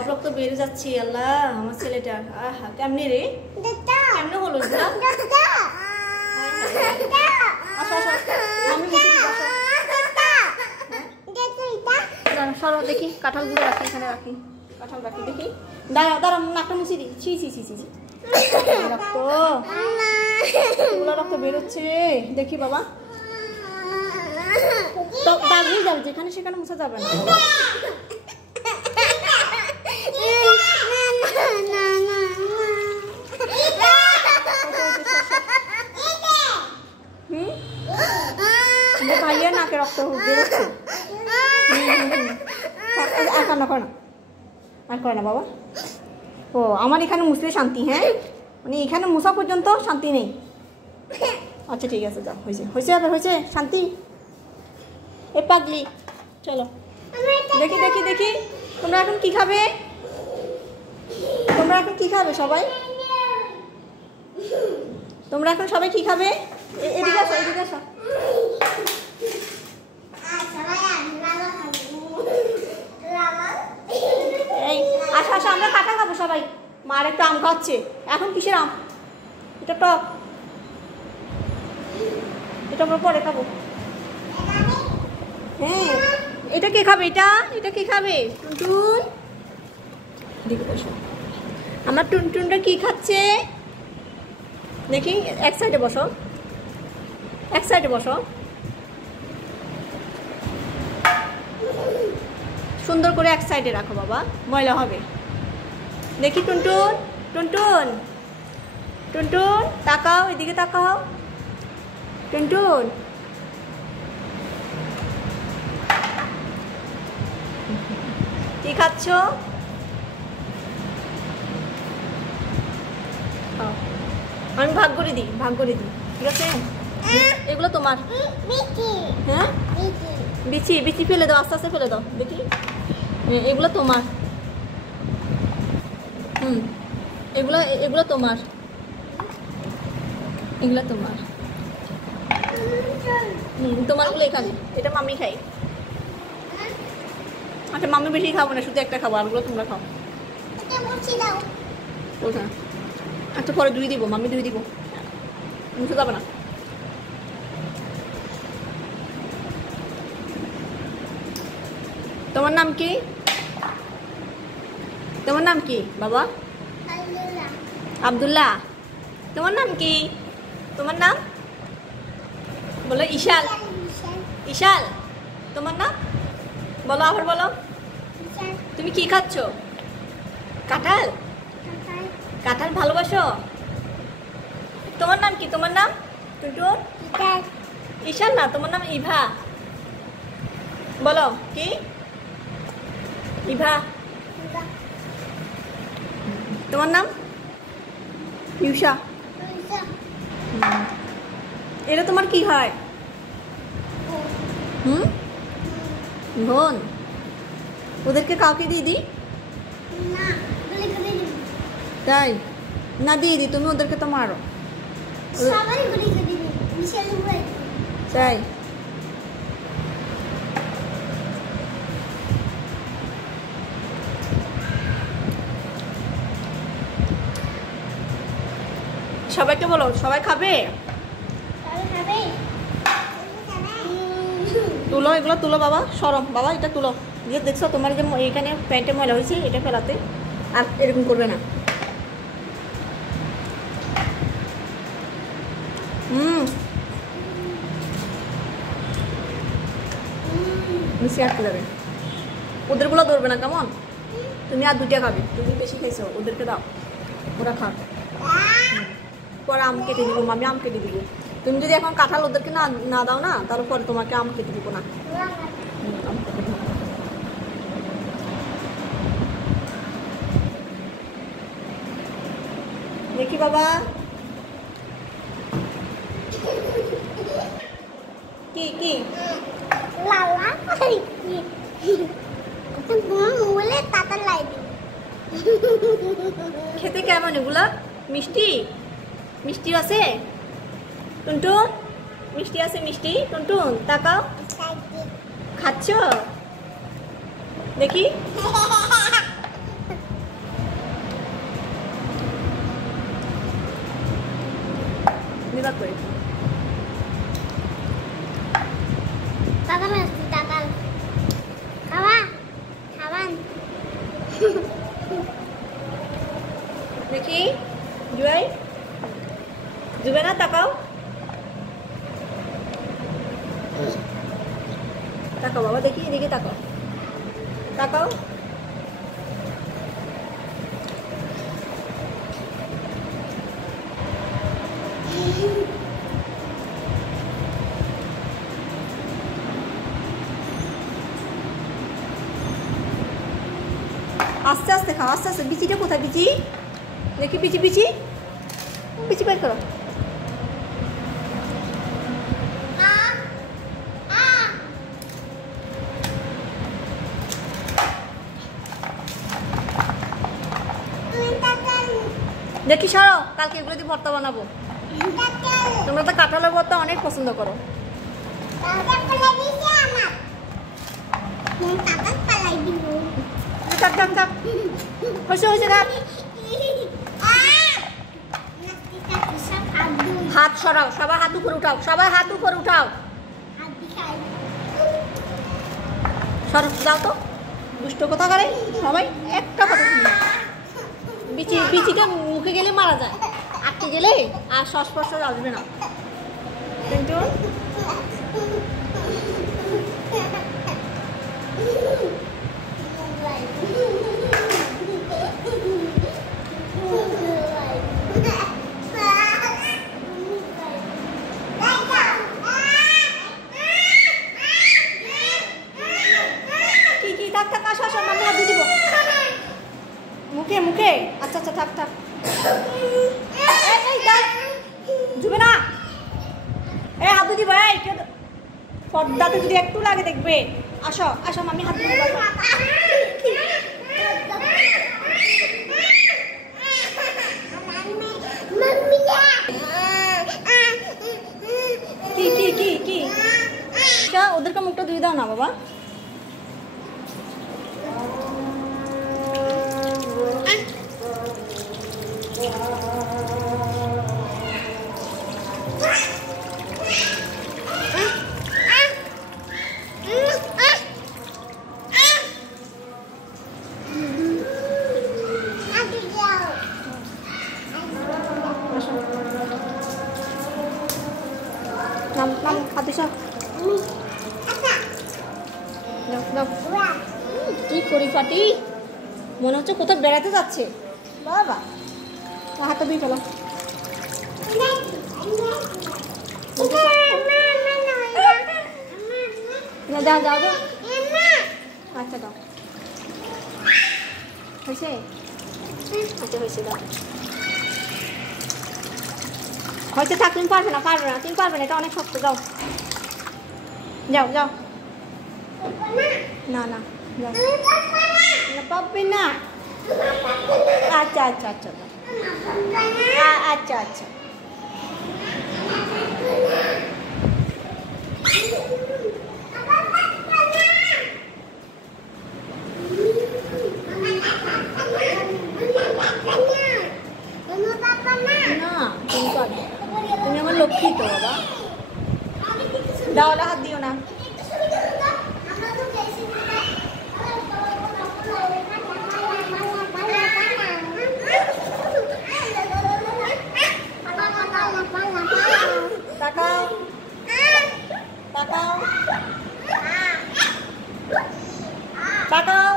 সব রক্ত বেড়ে যাচ্ছে। আল্লাহ আমার ছেলেটা আহা কেমনে রে, কেমনে হলো? সরো দেখি, কাঁঠালগুলো রাখি, এখানে রাখি, কাঁঠাল রাখি দেখি। দাঁড়াও দাঁড়াও, নাকটা মুছি দিই। ছি ছি ছি ছি, রক্ত, এগুলো রক্ত বেরোচ্ছে দেখি বাবা। তো দাগ হয়ে যাবে, যেখানে সেখানে মুছা যাবে না। ভাইয়া নাকে রক্ত বেরোচ্ছে। আর কান্না করে না, আর করে না বাবা। ও আমার এখানে মুছলে শান্তি, হ্যাঁ মানে এখানে মুছা পর্যন্ত শান্তি নেই। আচ্ছা ঠিক আছে, যাও, হয়েছে হয়েছে, আবার হয়েছে শান্তি। এ পাগলি, চলো দেখি দেখি দেখি, তোমরা এখন কি খাবে? তোমরা এখন কি খাবে সবাই? তোমরা এখন সবাই কি খাবে? এদিকে আসো, এদিকে আসো। এই আসো আসো, আমরা কাঁঠাল খাবো সবাই। মার একটা আম খাচ্ছে। এখন কিসের আম? এটা টক, এটা আমরা পরে খাবো। হ্যাঁ এটা কে খাবে? এটা কে খাবে? টুনটুন, দেখে বসো। আমার টুনটুনটা কি খাচ্ছে দেখি। এক সাইডে বসো, এক সাইডে বসো, সুন্দর করে এক সাইডে রাখো বাবা, ময়লা হবে। দেখি টুনটুন, টুনটুন, টুনটুন তাকাও, এদিকে তাকাও। টুনটুন, কি খাচ্ছ? আমি ভাগ করে দিই, ভাগ করে দিই, ঠিক আছে? এগুলো তোমার। হ্যাঁ বিচি, বিচি ফেলে দাও, আস্তে আস্তে ফেলে দাও দেখি। এগুলো তোমার। এগুলো এগুলো তোমার, এগুলো তোমার। তোমারগুলো এখানে, এটা মাম্মি খাই। আচ্ছা মাম্মি বেশি খাবো না, শুধু একটা খাবো, আরগুলো তোমরা খাও। আচ্ছা পরে ধুই দিব, মাম্মি ধুই দিব, মুছে যাবে না। তোমার নাম কি? তোমার নাম কি বাবা? আব্দুল্লাহ। তোমার নাম কি? তোমার নাম বলো। ইশাল। ইশাল তোমার নাম? বলো, আবার বলো। তুমি কি খাচ্ছ? কাঁঠাল। কাঁঠাল ভালোবাসো? তোমার নাম কি? তোমার নাম? টুনটুন। ইশাল না, তোমার নাম ইভা। বলো কি? ইভা। তোমার নাম? ইউষা। এটা তোমার কি হয়? বোন। ওদেরকে কাউকে দিয়ে দিই? তাই না, দিয়ে দিই, তুমি ওদেরকে তো মারো। তাই সবাইকে বলো, সবাই খাবে। তুলো, এগুলো তুলো বাবা, সরম বাবা, এটা তুলো। যে দেখছো তোমার যে এখানে প্যান্টে ময়লা হয়েছে, এটা ফেলাতে। আর এরকম করবে না। মিশিয়ে আটকে যাবে। ওদেরগুলো ধরবে না কেমন? তুমি আর দুইটা খাবে, তুমি বেশি খাইছো, ওদেরকে দাও, ওরা খাও। পরে আম কেটে দিব, আমি আম কেটে দিব। তুমি যদি এখন কাঁঠাল ওদেরকে না দাও না, তাহলে পরে তোমাকে আম কেটে দিব না। দেখি বাবা, কি কি খেতে কেমন এগুলা? মিষ্টি? মিষ্টি আছে টুনটুন? মিষ্টি আছে, মিষ্টি? টুনটুন তাকাও, খাচ্ছ দেখি। ভাগ করে। দেখি জুয়াই জুবে না, তাকাও তাকাও বাবা, দেখি এদিকে তাকাও তাকাও। আস্তে আস্তে খাও, আস্তে আস্তে। বিচিটা কোথায় বিচি? দেখি বিচি বিচি বিচি বের করো। দেখি সরো, কালকে এগুলো দিয়ে ভর্তা বানাবো। তোমরা তো কাঁঠালের ভর্তা অনেক পছন্দ করো। হাত সরাও, সবাই হাত উপরে উঠাও, সবাই হাত উপরে উঠাও। সর যাও তো, দুষ্ট কথা করে সবাই। একটা কথা শুনে, বিচিটা মুখে গেলে মারা যায়, আটকে গেলে আর শ্বাস-প্রশ্বাস আসবে না। কিন্তু কি থাক থাক, আসো আসো, আমি হাত দিয়ে দিব মুখে মুখে। আচ্ছা আচ্ছা থাক থাক, জুবে না, এই হাত দিব। এই পর্দাতে যদি একটু লাগে দেখবে। আসো আসো, আমি হাত দিব। কি কি কি কি ওদেরকে মুখটা ধুয়ে দাও না বাবা। কি পরিপাটি, মনে হচ্ছে কোথাও বেড়াতে যাচ্ছে। বাবা হাতটা দিয়ে ফেলো। যাও যাও যাও, আচ্ছা দাও। হয়েছে? আচ্ছা হয়েছে, দাও। হয়তো থাক, তুমি পারবে না, পারবে না, তুমি পারবে না, এটা অনেক শক্ত। যাও যাও যাও। না না যাও, পারবে না। আচ্ছা আচ্ছা আচ্ছা আচ্ছা আচ্ছা। না তুমি পারবে, তুমি আমার লক্ষ্মী তো বাবা। দাওলা হাত দিও না। তাকাও তাকাও তাকাও।